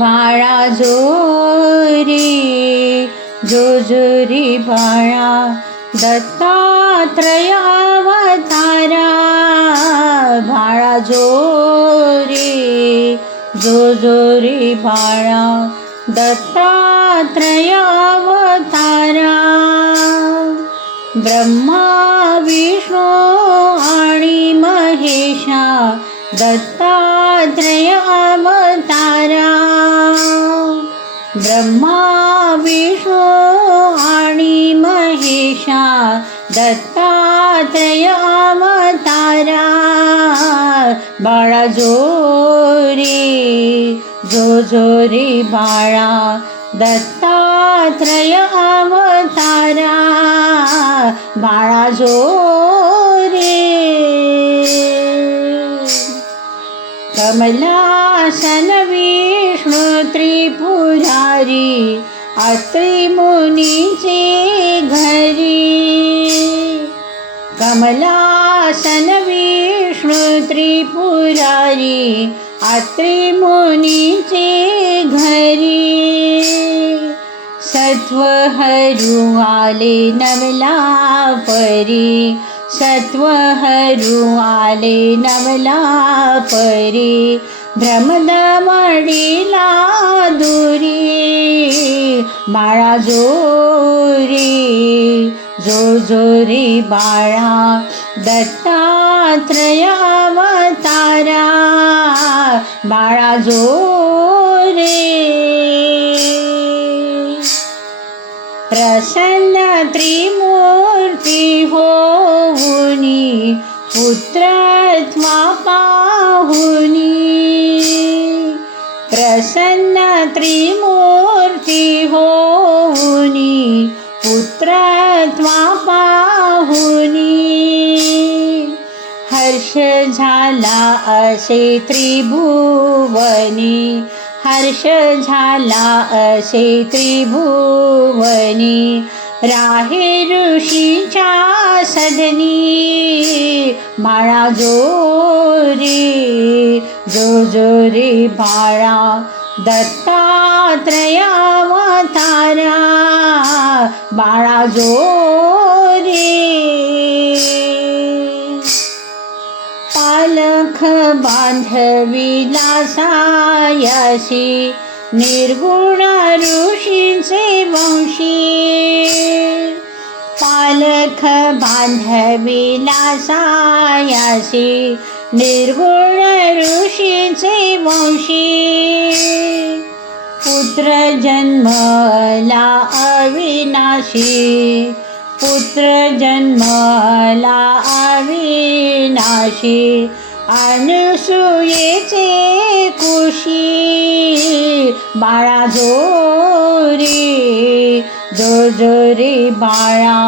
बाळा जो रे जो जो रे बाळा दत्तात्रय अवतारा बाळा जो रे जो रे बाळा दत्तात्रय अवतारा ब्रह्मा विष्णू आणि महेशा दत्तात्रय अवतारा ब्रह्मा विष्णू आणि महेशा दत्तात्रय अवतारा बाळा जो रे बाळा दत्तात्रय अवतारा बाळा जो कमलासन विष्णू त्रिपुरारी अत्रि मुनीचे घरी कमलासन विष्णू त्रिपुरारी अत्रि मुनीचे घरी सत्व हरू आले नवला परी सत्व हरू आले नवला परी भ्रमद मडिला दुरी बाळा जो रे बाळा दत्तात्रय अवतारा बाळा जो प्रसन्न त्रिमूर्ती होऊनी पुत्रत्वा पाहुनी प्रसन्न त्रिमूर्ती होऊनी पुत्रत्वा पाहुनी हर्ष झाला असे त्रिभुवनी हर्ष झाला असे त्रिभुवनी राहे ऋषीच्या सदनी बाळा जो रे बाळा दत्तात्रय अवतारा बाळा जो पालख बांधविला सायाशी निर्गुण ऋषींचे वंशी पालख बांधविला सायाशी निर्गुण ऋषींचे वंशी पुत्र जन्मला अविनाशी पुत्र जन्मला अविनाशी अनसूयेचे कुशी बाळा जो रे बाळा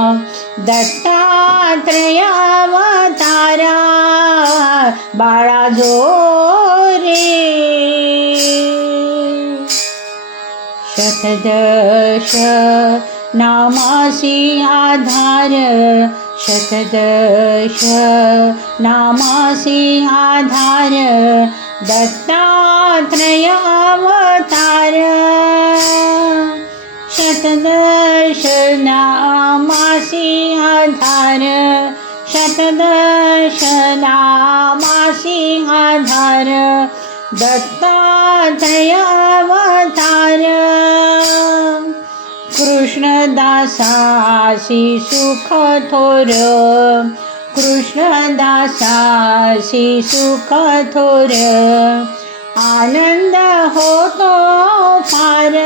दत्तात्रय अवतारा बाळा जो शतदश नामासी आधार शतदश नामासी आधार दत्तात्रय अवतार शतदश नामासी आधार शतदश नामासी आधार दत्तात्रय अवतार कृष्णदासासी सुख थोर कृष्णदासासी सुख थोर आनंद होतो फार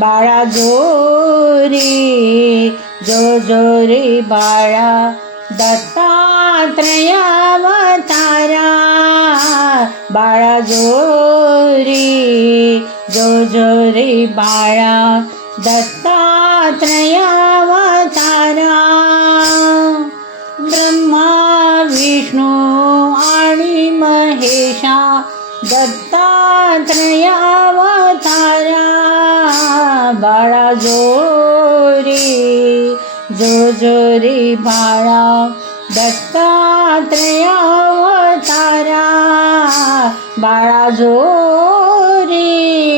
बाळा जो रे बाळा दत्तात्रय अवतारा बाळा जो रे बाळा दत्तात्रय अवतारा ब्रह्मा विष्णू आणि महेशा दत्तात्रय अवतारा बाळा जो रे बाळा दत्तात्रय अवतारा बाळा जो रे